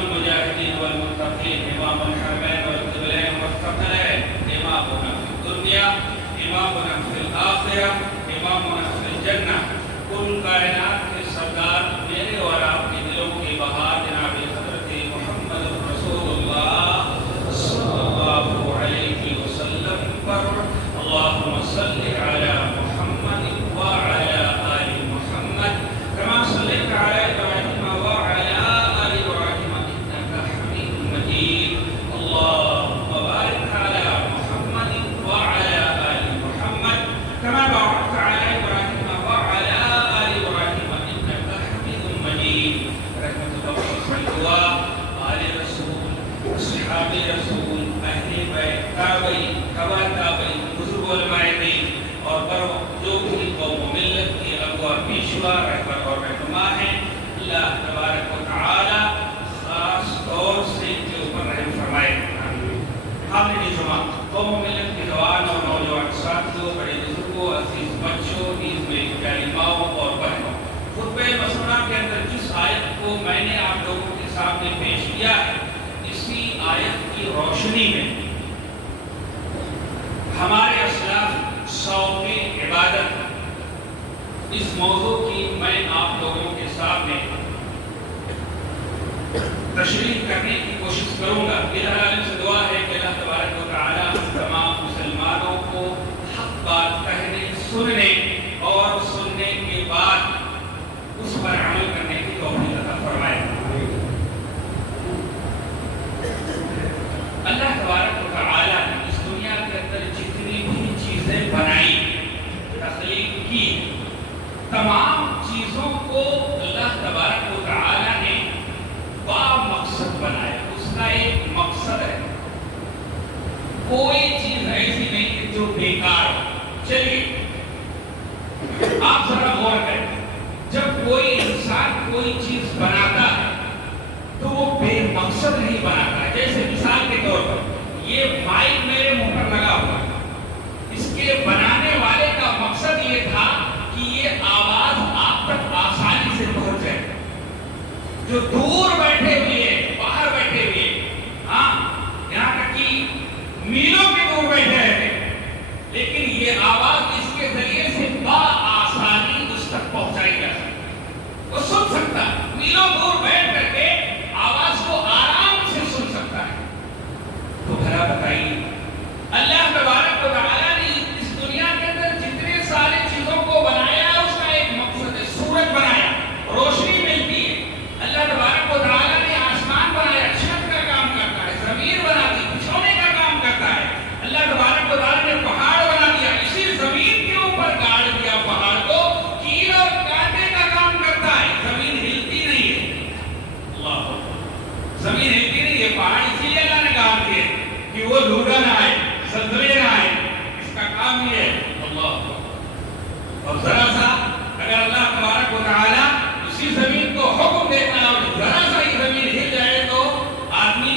المجاهدين والمتقين إمام الحرمين والقبلين والثقلين إمامنا في الدنيا إمامنا في الآخرة إمامنا في الجنة کل کائنات کے سردار میرے اور آپ کے دلوں کے بہار جناب حضرت محمد رسول اللہ صلی اللہ علیہ وسلم پر اللهم صل على محمد وعلى آل محمد كما صليت على إبراهيم وعلى آل إبراهيم إنك حميد مجيد اللهم بارك على محمد وعلى آل محمد كما باركت على إبراهيم وعلى آل إبراهيم إنك حميد مجيد رحمة الله والدعاء آل رسول أصحاب رسول أهل بيت تابعين تبع تابعين بزرگ علماء دین اور بڑوں جو بھی قوم و ملت کے اغوا پیشوا رہبر اور رہنما ہیں اللہ تبارک و تعالی خاص طور سے ان کے اوپر رحم فرمائے. حاضرین جمعہ قوم و ملت کے جوان اور نوجوان ساتھیوں بڑے بزرگوں عزیز بچوں عید میں پیاری ماؤں اور بہنوں خطبہ مسنونہ کے اندر جس آیت کو میں نے آپ لوگوں کے سامنے پیش کیا ہے اسی آیت کی روشنی میں ہمارے اسلاف شوق عبادت اس موضوع کی میں آپ لوگوں کے سامنے تشریح کرنے کی کوشش کروں گا. الہ العالمین سے دعا ہے کہ اللہ تبارک و تعالی تمام مسلمانوں کو حق بات کہنے سننے اور سننے کے بعد اس پر عمل کرنے کی توفیق عطا فرمائے. اللہ تبارک و تعالی نے اس دنیا کے اندر جتنی بھی چیزیں بنائی تخلیق کی تمام چیزوں کو اللہ تبارک و تعالی نے با مقصد بنایا. اس کا ایک مقصد ہے. کوئی چیز ایسی نہیں کہ جو بیکار ہو. چلیے آپ ذرا غور کریں جب کوئی انسان کوئی چیز بناتا ہے تو وہ بے مقصد نہیں بناتا ہے. جیسے مثال کے طور پر یہ مائک میرے منہ پر لگا ہوا ہے. اس کے بنانے والے کا مقصد یہ تھا کہ یہ آواز آپ تک آسانی سے پہنچ جائے. جو دور بیٹھے ہوئے باہر بیٹھے ہوئے ہاں یہاں تک کہ میلوں کے دور بیٹھے رہتے لیکن یہ آواز اس کے ذریعے سے بآسانی اس تک پہنچائی جا سکتی. وہ سن سکتا ہے میلوں دور بیٹھ کر کے آواز کو آرام سے سن سکتا ہے. تو بھلا بتائیے اللہ تبارک و تعالی نے اس دنیا کے اندر جتنے سارے چیزوں کو بنایا اس کا ایک مقصد ہے. سورج بنایا روشنی ملتی ہے. اللہ تبارک و تعالی نے آسمان بنایا چھت کا کام کرتا ہے. زمین بنا دی بچھونے کا کام کرتا ہے. اللہ تبارک و تعالی نے پہاڑ بنا دیا اسی زمین کے اوپر گاڑ دیا پہاڑ کو کیل اور کانٹے کا کام کرتا ہے. زمین ہلتی نہیں ہے. اللہ زمین ہلتی نہیں ہے. پہاڑ اسی لیے اللہ نے کام کیے کہ وہ ڈوبا نہ آئے زلزلے نہ آئے. اس کا کام یہ ہے. اللہ اور ذرا سا اگر اللہ تبارک و تعالی اسی زمین کو حکم دیتا ہے اور ذرا سا ہی زمین ہل جائے تو آدمی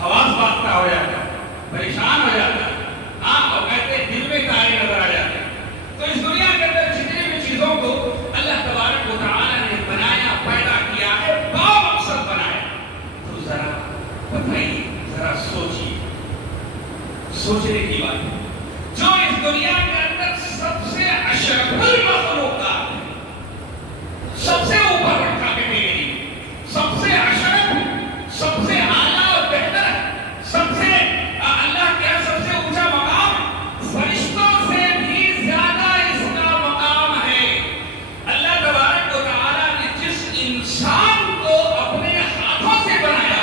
حواس باختہ ہو جاتا ہے پریشان ہو جاتا ہے. ہاں اور کہتے ہیں دل میں تارے نظر آ جاتے ہیں. تو اس دنیا کے اندر جتنے بھی چیزوں کو اللہ تبارک و تعالی نے بنایا پیدا کیا ہے با مقصد بنایا. تو ذرا بتائیے ذرا سوچیے سوچنے کی بات ہے. جو اس دنیا کے اندر سب سے اشرف المخلوقات سب سے اوپر رکھا کیٹیگری سب سے اشرف سب سے اعلیٰ اور بہتر سب سے اللہ کے سب سے اونچا مقام فرشتوں سے بھی زیادہ اس کا مقام ہے. اللہ تبارک و تعالی نے جس انسان کو اپنے ہاتھوں سے بنایا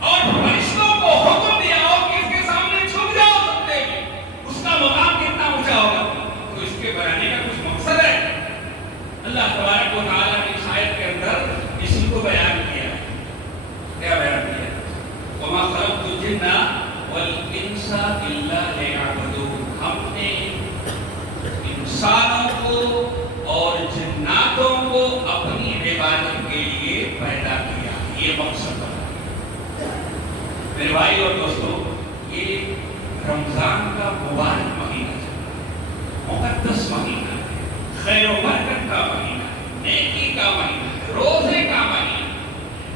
اور فرشتوں کو حکم دیا ہو کہ اس کے سامنے جھک جاؤ سکتے اس کا مقام کتنا اونچا ہوگا. تو اس کے بنانے کا کچھ مقصد ہے. اللہ تبارک و تعالی نے اس آیت کے اندر اسی کو بیان کیا. کیا بیان کیا؟ وما خلقت الجن والانس الا ليعبدون. ہم نے انسانوں کو اور جناتوں کو اپنی عبادت کے لیے پیدا کیا. یہ مقصد ہے. میرے بھائی اور دوستوں یہ رمضان کا مبارک مہینہ ہے. مقدس مہینہ ہے. خیر و برکت کا مہینہ ہے. نیکی کا مہینہ ہے. روزے کا مہینہ.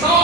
100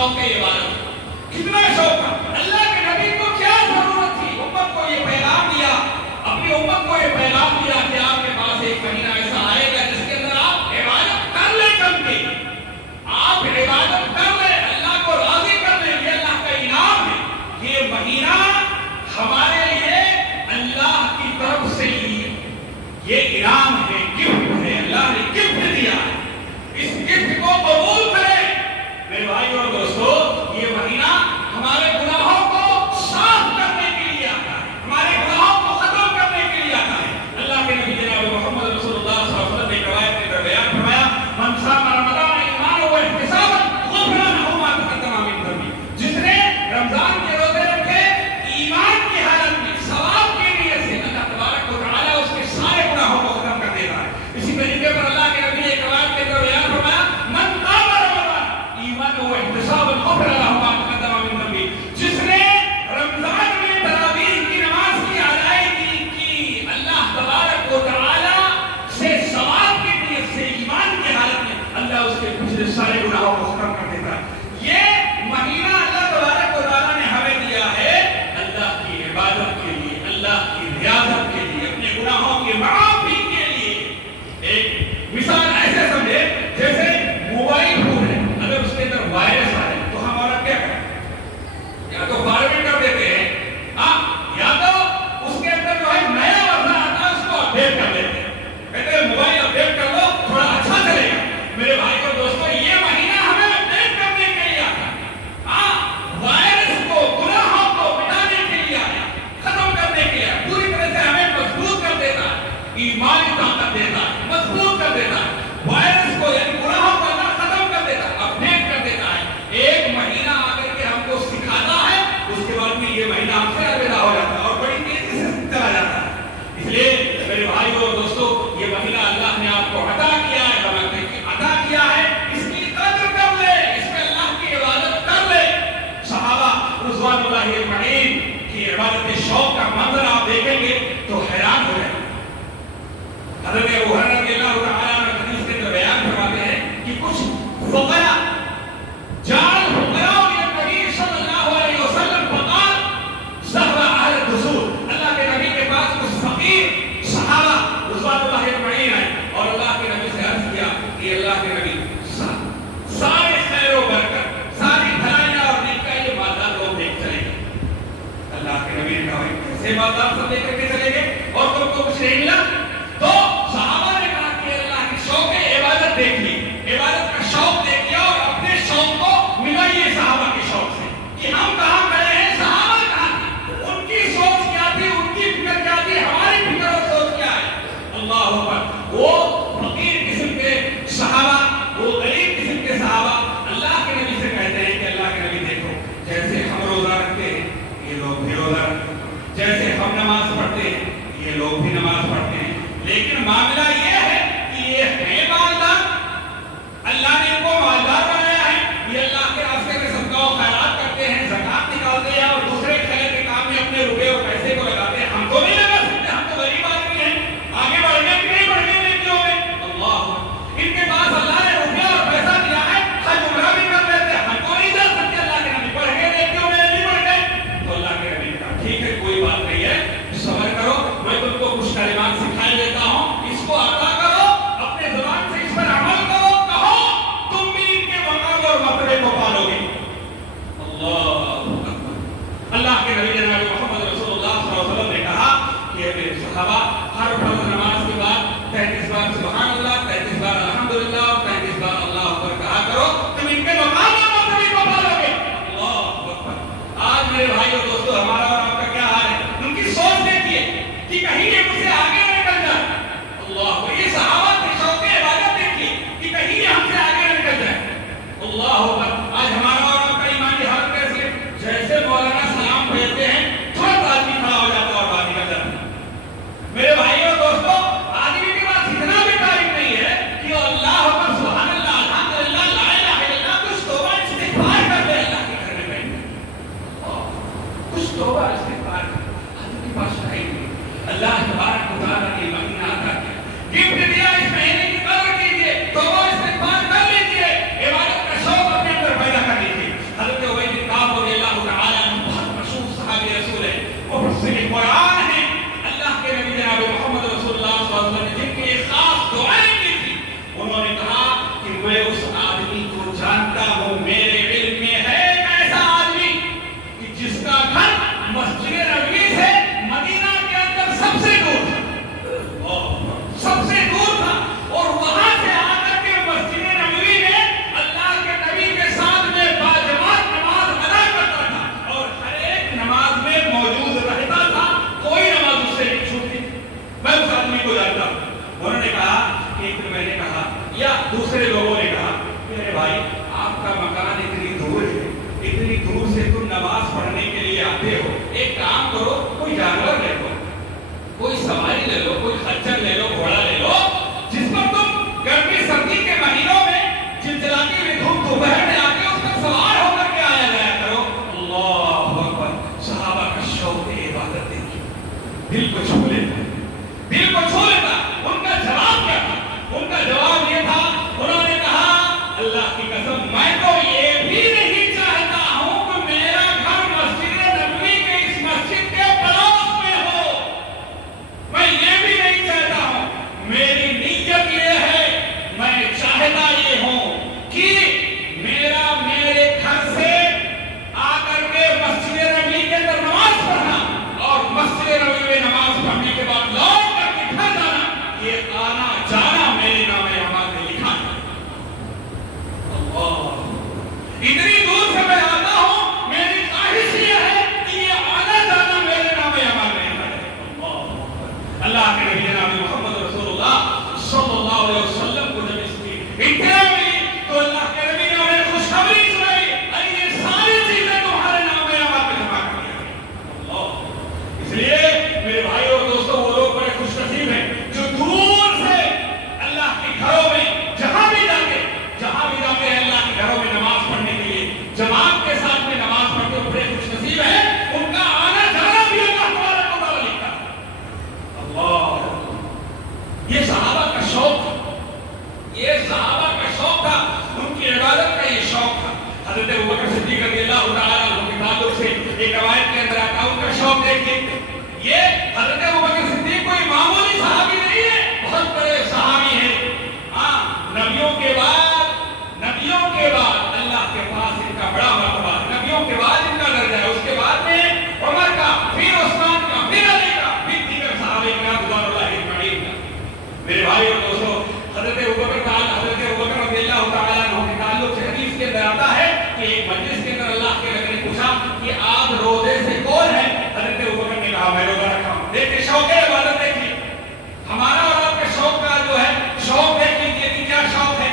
شوق عبادت. کتنا شوق تھا. اللہ کے نبی کو کیا ضرورت تھی؟ امت کو یہ پیغام دیا, اپنی امت کو یہ پیغام دیا کہ آپ کے پاس ایک مہینہ ایسا آئے گا جس کے اندر آپ عبادت کر لیں. جم کے آپ عبادت کر لیں, اللہ کو راضی کر لیں. یہ اللہ کا انعام ہے. یہ مہینہ ہمارے لیے اللہ کی طرف سے یہ انعام ہے, گفٹ ہے. اللہ نے گفٹ دیا ہے. اس گفٹ کو قبول کریں. میرے بھائیو اور دوستو, یہ مہینہ ہمارے گناہوں کو صاف کرنے کے لیے آتا ہے, ہمارے گناہوں کو ختم کرنے کے لیے آتا ہے. اللہ کے نبی جناب محمد رسول اللہ صلی اللہ علیہ وسلم نے روایت کے اندر بیان فرمایا, من صام رمضان ایمانا و احتسابا غفر له ما تقدم من ذنبه. جس نے رمضان کے روزے رکھے ایمان کی حالت میں ثواب کے نیت سے, اللہ تبارک و تعالی اس کے سارے گناہوں کو ختم کر دیتا ہے. اسی طریقے پر اللہ کے نبی ایک روایت کے اندر بیان فرمایا, من قام رمضان ایمانا و احتسابا غفر له ما تقدم من ذنبه. جس نے رمضان میں تراویح کی نماز کی ادائیگی کی, اللہ تبارک و تعالی سے ثواب کی نیت سے ایمان کی حالت میں, اللہ اس کے پچھلے سارے گناہوں کو ختم کر دیتا ہے. یہ مہینہ اللہ تبارک و تعالی نے ہمیں دیا ہے اللہ کی عبادت کے لیے, اللہ کی ریاضت کے لیے, اپنے گناہوں کی معافی کے لیے. ایک مثال ایسے سمجھے جیسے موبائل فون ہے, اگر اس کے اندر وائرس آ جائے تو ہم عورت کیا کریں؟ یا تو فارورڈ کر دیتے ہیں, یا تو اس کے اندر جو ہے نیا ورژن آتا ہے اس کو اپڈیٹ کر دیتے ہیں, کہتے ہیں موبائل اپڈیٹ کر لو تھوڑا اچھا چلے گا. میرے بھائی اور دوستو, یہ مہینہ ہمیں اپڈیٹ کرنے کے لیے آتا ہے, وائرس کو, گناہوں کو مٹانے کے لیے آیا, ختم کرنے کے لیے, پوری طرح سے ہمیں مضبوط کر دیتا ہے, ایمانی طاقت دیتا ہے, مضبوط کر دیتا ہے. وائرس کو یعنی گناہوں کو اللہ ختم کر دیتا ہے, اپڈیٹ کر دیتا ہے. ایک مہینہ آ کر کے ہم کو سکھاتا ہے, اس کے بعد میں یہ مہینہ ہم سے الوداع ہو جاتا ہے اور بڑی تیزی سے چلا جاتا ہے. اس لیے میرے بھائیو اور دوستو, یہ مہینہ اللہ نے آپ کو عطا کیا ہے, عطا کیا ہے, اس کی قدر کر لے, اس میں اللہ کی عبادت کر لے. صحابہ رضوان اللہ اجمعین کی عبادت کے شوق کا منظر آپ دیکھیں گے تو حیران ہو جائیں. حضرت ابو ہریرہ رضی اللہ تعالیٰ عنہ حدیث کے اندر بیان فرماتے ہیں کہ کچھ فقراء جعل فقراء النبی صلی اللہ علیہ وسلم فقال ذهب اهل الدثور. اللہ کے نبی کے پاس کچھ فقیر صحابہ رضوان اللہ اجمعین آئے اور اللہ کے نبی سے عرض کیا کہ اللہ کے نبی سارے خیر و برکت, ساری بھلائیاں اور نیکیاں یہ مالدار لوگ لے کے چلیں گے. اللہ کے نبی نے کہا کیسے مالدار سب لے کر کے چلیں گے اور تم کو کچھ نہیں ملا؟ تو صحابہ نے کہا کہ اللہ کی شوق عبادت دیکھیے, عبادت کا شوق دیکھیے اور اپنے شوق کو ملائیے صحابہ کے شوق سے کہ ہم کہاں کھڑے ہیں, صحابہ کہاں تھے, ان کی سوچ کیا تھی, ان کی فکر کیا تھی, ہماری فکر اور سوچ کیا ہے. اللہ اکبر. وہ فقیر قسم کے صحابہ, وہ غریب قسم کے صحابہ اللہ کے نبی سے کہتے ہیں کہ اللہ کے نبی دیکھو, جیسے ہم روزہ رکھتے ہیں یہ لوگ بھی روزہ رکھتے ہیں, جیسے ہم نماز پڑھتے دوسرے لوگوں نے کہا میرے بھائی آپ کا مکان اتنی دور ہے، اتنی دور سے تم نماز پڑھنے کے لیے آتے ہو، ایک کام کرو کوئی جانور لے لو، کوئی سواری لے لو، کوئی خچر لے لو، گھوڑا لے لو، جس پر تم گرمی سردی کے مہینوں میں چلچلاتی ہوئی دھوپ دوپہر میں آ کے اس پر سوار ہو کر کے آیا جایا کرو۔ اللہ اکبر! صحابہ کا شوق عبادت دیکھی، دل کو چھو لیتا، دل کو چھو لیتا۔ ان کا جواب کیا تھا؟ ان کا جواب یہ تھا، انہوں نے کہا اللہ کی قسم میں تو یہ بھی نہیں چاہتا ہوں کہ میرا گھر مسجد نبوی کے اس مسجد کے پڑوس میں ہو، میں یہ بھی نہیں چاہتا ہوں، میری نیت یہ ہے، میں چاہتا یہ ہوں کہ میرے گھر سے آ کر کے مسجد نبوی کے اندر نماز پڑھنا اور مسجد نبوی میں نماز پڑھنے کے بعد لوٹ کر کے گھر جانا، یہ آنا جانا میرے نام اعمال میں لکھا ہے۔ اللہ! اتنی دور سے میں آتا ہوں، میری خواہش یہ ہے کہ یہ آنا جانا میرے نام اعمال میں لکھا ہے۔ اللہ کے نبی جناب محمد رسول اللہ صلی اللہ علیہ وسلم کو جب اس کی اطلاع ملی تو اللہ کے نبی نے انہیں خوشخبری سنائی، ارے یہ ساری چیزیں تمہارے نام اعمال میں جمع کر دیا گئی۔ اللہ! اس لیے میرے بھائی اور دوستوں وہ لوگ بڑے خوش نصیب ہیں جو دور سے اللہ کے گھروں میں جہاں بھی جاتے ہیں اللہ کے گھروں میں نماز پڑھنے کے لیے جماعت کے ساتھ میں نماز پڑھتے ہیں، بڑے خوش نصیب ہیں، ان کا آنا جانا بھی اللہ تبارک و تعالیٰ لکھتا ہے۔ اللہ! یہ صحابہ کا شوق تھا، یہ صحابہ کا شوق تھا، ان کی عبادت کا یہ شوق تھا۔ حضرت ابوبکر صدیق رضی اللہ تعالیٰ عنہ کے تعلق سے ایک روایت کے اندر آتا ہے، ان کا شوق دیکھیے، یہ حضرت ابوبکر صدیق کوئی معمولی صحابی نہیں ہے، بہت بڑے صحابی ہیں۔ ہاں، نبیوں کے بعد اللہ کے پاس ان کا بڑا مرتبہ ہے، نبیوں کے بعد ان کا درجہ ہے، اس کے بعد میں عمر کا، پھر عثمان کا، پھر علی کا، پھر دیگر صحابہ کرام رضوان اللہ اجمعین کا۔ میرے بھائی اور دوستو، حضرت ابوبکر رضی اللہ تعالیٰ عنہ کے تعلق سے حدیث کے اندر آتا ہے کہ ایک مجلس کے اندر اللہ کے نبی نے پوچھا کہ آپ روزے سے کون ہیں؟ حضرت ابوبکر نے کہا میں روزہ رکھا ہوں۔ دیکھیں شوق عبادت، دیکھیے ہمارا اور آپ کے شوق کا جو ہے شوق دیکھ لیجیے کہ کیا شوق ہے۔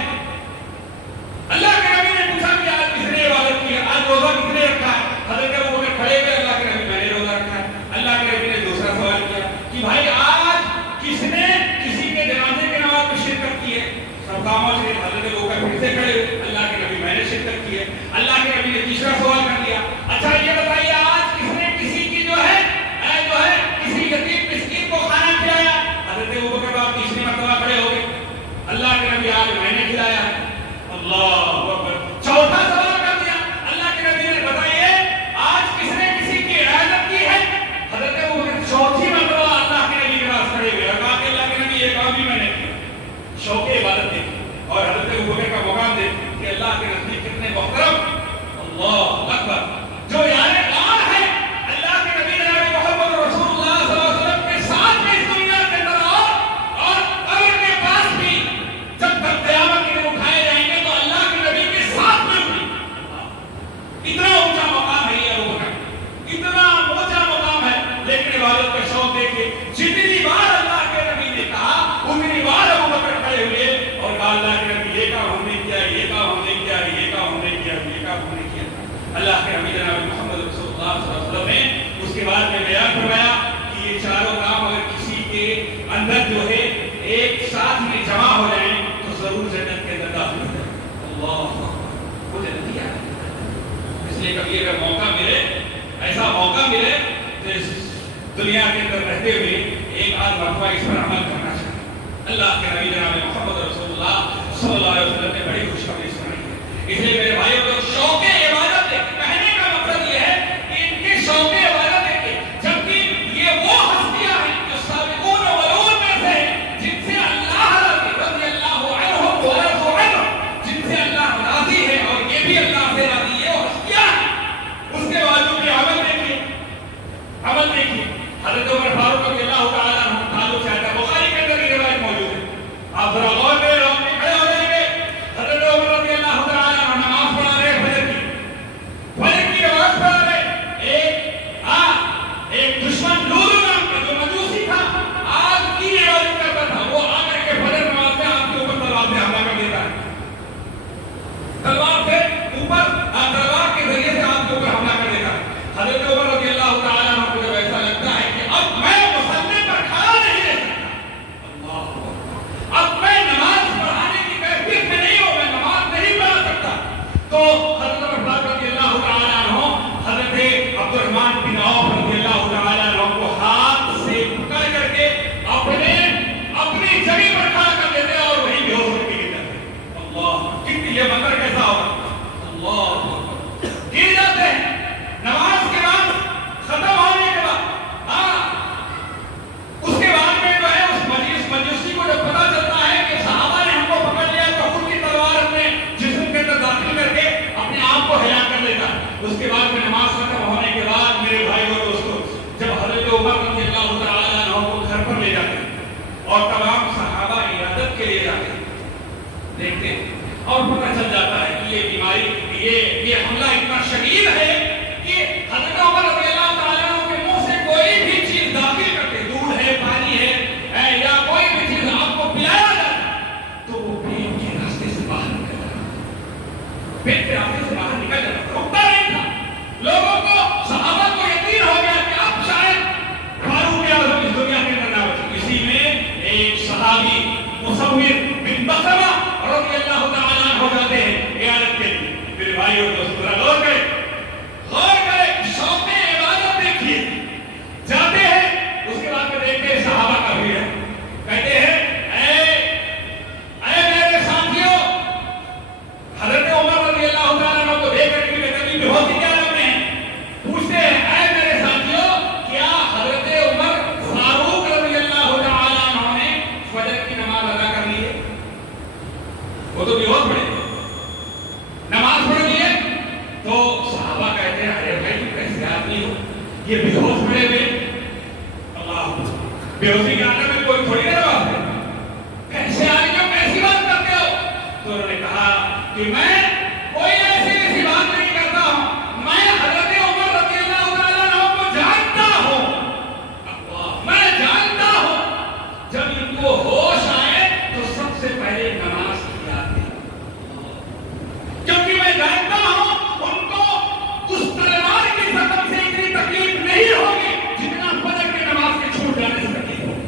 اللہ کے نبی نے پوچھا کہ آج کس نے عبادت کی ہے، آج روزہ کس نے رکھا ہے؟ حضرت ابوبکر کھڑے ہوئے، اللہ کے نبی میں نے روزہ رکھا ہے۔ اللہ کے نبی نے دوسرا سوال کیا کہ بھائی آج کس نے کسی کے جنازے کے نماز میں شرکت کی ہے؟ سب خاموش ہیں، حضرت ابوبکر پھر سے کھڑے ہوئے، اللہ کے نبی میں نے شرکت کی ہے۔ اللہ کے نبی نے تیسرا سوال کر دیا، اچھا یہ بتائیے آج کس نے کسی کی جو ہے کسی یتیم مسکین کو کھانا کھلایا؟ حضرت ابوبکر بعد تیسری مرتبہ کھڑے ہو گئے، اللہ کے نبی آج میں نے کھلایا ہے۔ اللہ اکبر! چوتھا سوال کر دیا، اللہ کے نبی نے بتائیے آج کس نے کسی کی عیادت کی ہے؟ حضرت ابوبکر چوتھی مرتبہ اللہ کے نبی کے پاس کھڑے ہوئے اور کہا کہ اللہ کے نبی یہ کام بھی میں نے کیا۔ شوق عبادت دیکھی اور حضرت ابوبکر کا مقام دیکھی کہ اللہ کے نزدیک کتنے محترم، اللہ اکبر! جو یار غار ہے اللہ کے نبی جناب محمد رسول اللہ صلی اللہ علیہ وسلم کے ساتھ میں اس دنیا کے اندر اور قبر کے پاس بھی جب تک قیامت کے دن اٹھائے جائیں گے تو اللہ کے نبی کے ساتھ میں بھی اتنا اونچا مقام ہے یہ ابوبکر، اتنا اونچا مقام ہے، لیکن عبادت کا شوق دیکھیے، جتنی بار اللہ کے نبی نے کہا اتنی بار ابوبکر کھڑے ہوئے اور کہا اللہ کے نبی یہ کام ہم نے کیا، یہ کام ہم نے کیا، یہ کام ہم نے کیا، یہ کام ہم نے کیا۔ اللہ کے نبی جناب محمد رسول اللہ صلی اللہ علیہ وسلم نے اس کے بعد میں بیان فرمایا کہ یہ چاروں کام اگر کسی کے اندر جو ہے ایک ساتھ میں جمع ہو جائیں تو ضرور جنت کے اندر داخل ہو جائے۔ اللہ وہ جنتی ہے، اس لیے کبھی اگر موقع ملے، ایسا موقع ملے تو اس دنیا کے اندر رہتے ہوئے ایک آدھ مرتبہ اس پر عمل کرنا چاہیے۔ اللہ کے نبی جناب محمد رسول اللہ صلی اللہ علیہ وسلم نے بڑی خوشخبری سنائی ہے۔ اس لیے میرے بھائیوں کو شوق عبادت کہنے کا مقصد یہ ہے کہ ان کے شوق عبادت دیکھیں، جبکہ یہ وہ ہستیاں ہیں جو سابقون اولون میں سے جن سے اللہ رضی اللہ عنہ ورضوا عنہ، جن سے اللہ راضی ہے اور یہ بھی اللہ سے راضی ہے، وہ ہستیاں ہیں۔ اس کے بعد کے عمل دیکھیے، عمل دیکھیے، حضرت عمر فاروق رضی اللہ تعالیٰ عنہ تعلق سے آتا ہے، بخاری کے اندر یہ روایت موجود ہے۔ آپ ذرا غور کریں، کھڑے ہو جائیں گے۔ حضرت عمر رضی اللہ تعالیٰ عنہ نماز اور پتہ چل جاتا ہے کہ یہ بیماری یہ حملہ اتنا شدید ہے کہ حضرت عمر رضی اللہ تعالیٰ عنہ کے منہ سے کوئی بھی چیز داخل کرتے، دودھ ہے، پانی ہے یا کوئی بھی چیز آپ کو پلایا جاتا تو وہ پیٹ کے راستے سے باہر نکل جاتا، پیٹ کے راستے سے باہر نکل جاتا، رکتا نہیں تھا۔ لوگوں کو، صحابہ کو یقین ہو گیا کہ اب شاید فاروق اعظم اس دنیا کے اندر نہ بچے۔ اسی میں ایک صحابی مصور بن بخرمہ رضی اللہ تعالیٰ عنہ جاتے ہیں عیادت کے لیے۔ میرے بھائی اور دوستو ذرا غور کریں، شوق عبادت دیکھیے، جاتے ہیں، اس کے بعد میں دیکھتے ہیں صحابہ کا بھی ہے، کہتے ہیں اے میرے ساتھیوں، حضرت عمر رضی اللہ تعالیٰ عنہ کو دیکھ کر کے کبھی بے ہوشی کیا لگتے ہیں، پوچھتے ہیں اے میرے ساتھیوں، کیا حضرت عمر فاروق رضی اللہ تعالیٰ عنہ نے فجر کی نماز ادا کر لی ہے؟ وہ تو بے ہوش پڑے، نماز پڑھ لی ہے؟ تو صحابہ کہتے ہیں ارے بھائی تم کیسے آدمی ہو، یہ بے ہوش پڑے ہوئے، اللہ بے ہوشی کے عالم میں کوئی تھوڑی نہ بات ہے، کیسے آدمی ہو، کیسی بات کرتے ہو؟ تو انہوں نے کہا کہ میں کوئی ایسی بات نہیں کرتا ہوں، میں حضرت عمر رضی اللہ تعالیٰ عنہ کو جانتا ہوں، میں جانتا ہوں جب ان کو ہوش آئے تو سب سے پہلے نماز کی یاد ہے، کیونکہ میں جانتا ہوں ان کو اس تلوار کی زخم سے اتنی تکلیف نہیں ہوگی جتنا فجر کی نماز کے چھوٹ جانے سے تکلیف ہوگی،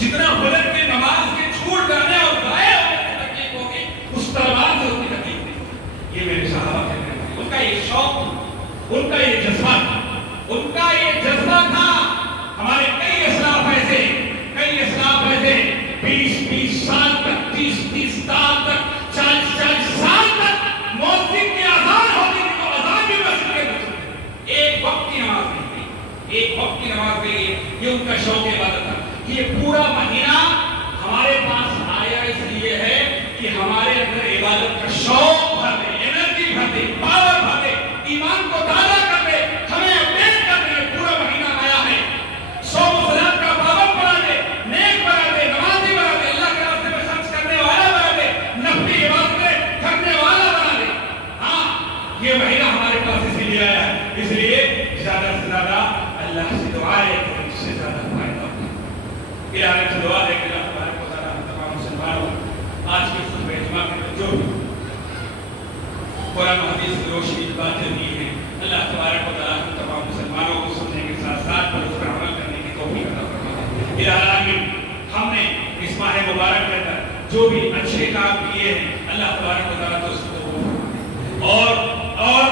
جتنا فجر کی نماز کے چھوٹ جانے اور ضائع ہونے سے تکلیف ہوگی اس تلوار سے اتنی تکلیف نہیں ہوگی۔ یہ میرے صحابہ کہتے ہیں، ان کا یہ شوق، ان کا یہ جذبہ تھا، ان کا یہ جذبہ تھا۔ ہمارے کئی اسلاف ایسے 20 سال تک، 30 سال تک، 40 سال تک مؤذن کی اذان ہوتی تھی تو اذان بھی مسجد کے اندر سنتے، ایک وقت کی نماز نہیں تھی، ایک وقت کی نماز نہیں ہے، یہ ان کا شوق عبادت تھا۔ یہ پورا مہینہ ہمارے پاس آیا اس لیے ہے کہ ہمارے اندر عبادت کا شوق بھر دے، انرجی بھر دے، پاور بھر دے، ایمان کو تازہ کر دے، ہمیں اپڈیٹ کر دے۔ پورا مہینہ آیا ہے، 100 صلات کا پابند بنا دے، نیک بنا دے، نمازی بنا دے، اللہ کے راستے میں خرچ کرنے والا بنا دے، نفلی عبادتیں کرنے والا بنا دے۔ ہاں، یہ مہینہ ہمارے پاس اسی لیے آیا ہے، اس لیے زیادہ سے زیادہ اللہ سے دعا ہے کہ اس سے زیادہ فائدہ ہو۔ الہی سے دعا ہے کہ اللہ تبارک و تعالیٰ ہم تمام مسلمانوں آج کے خطبہ اجماع کے جو قرآن و حدیث کی روشنی کی باتیں دی ہیں، اللہ تبارک و تعالیٰ ہم تمام مسلمانوں کو سننے کے ساتھ ساتھ پر اس پر عمل کرنے کی توفیق عطا فرمائے۔ الہی ہم نے اس ماہ مبارک کے اندر جو بھی اچھے کام کیے ہیں اللہ تبارک و تعالیٰ تو اس کو قبول فرمائے۔ اور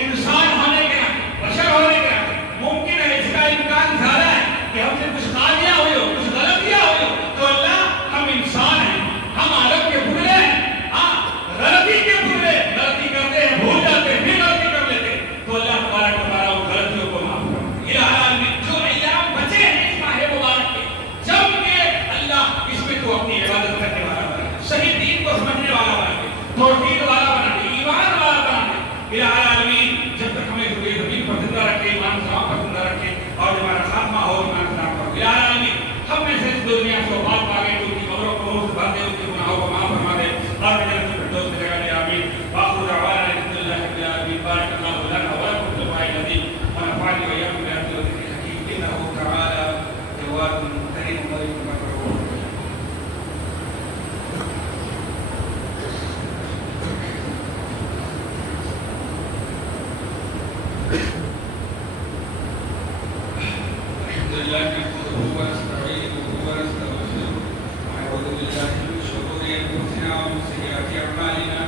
انسان ہونے کے ناطے، بشر ہونے کے ناطے ممکن ہے، اس کا امکان زیادہ ہے کہ ہم سے کچھ خامیاں ہوئی ہو، کچھ غلطیاں ہوئی ہو، تو اللہ ہم انسان ہیں، ہم عالم کے پھولے ہیں، ہاں غلطی کے پھولے، غلطی کرتے ہیں، بھول جاتے ہیں، پھر غلطی کر لیتے ہیں، تو اللہ تبارک و تعالیٰ ان غلطیوں کو معاف فرمائے۔ الہی جو ایام بچے ہیں اس ماہ مبارک کے، جب کہ اللہ اس میں تو اپنی عبادت کرنے والا بنا دے، صحیح دین کو سمجھنے والا بنا دے، توحید والا بنا دے، ایمان والا بنا دے۔ الہی جب تک ہمیں زمین پر زندہ رکھے، ایمان صاحب پر زندہ رکھے، اور ہمارا خاتمہ ہو ایمان صاحب پر۔ الہی ہم میں سے اس دنیا سے وفات پا گئے، ان کی قبروں کو نور سے بھر دے، ان کے گناہوں کو معاف فرما دے، اور جنت کے فردوس میں جگہ دے، آمین۔ وآخر دعوانا الحمد للہ رب العالمین، بارک اللہ لنا ولکم فی القرآن العظیم، ونفعني وإياكم بآياته والذكر الحكيم، إنه تعالى جواد كريم مجيد مكروه۔ الحمد لله نحمده ونستعينه ونستغفره ونعوذ بالله من شرور انفسنا ومن سيئات اعمالنا،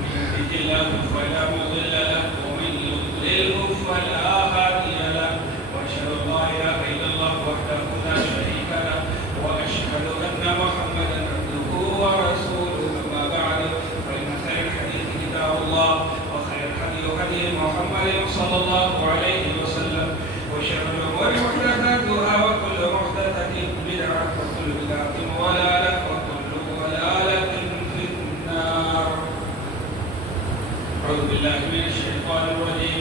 من يهده الله فلا مضل له ومن يضلله فلا هادي له، واشهد ان لا اله الا الله وحده لا شريك له، واشهد ان محمدا عبده ورسوله، اما بعد فان خير الحديث كتاب الله، وخير الهدي هدي محمد صلى الله عليه وسلم، وشر الأمور محدثاتها وكل محدثة بدعة وكل بدعة ضلالة وكل ضلالة في النار۔ أعوذ بالله من الشيطان الرجيم،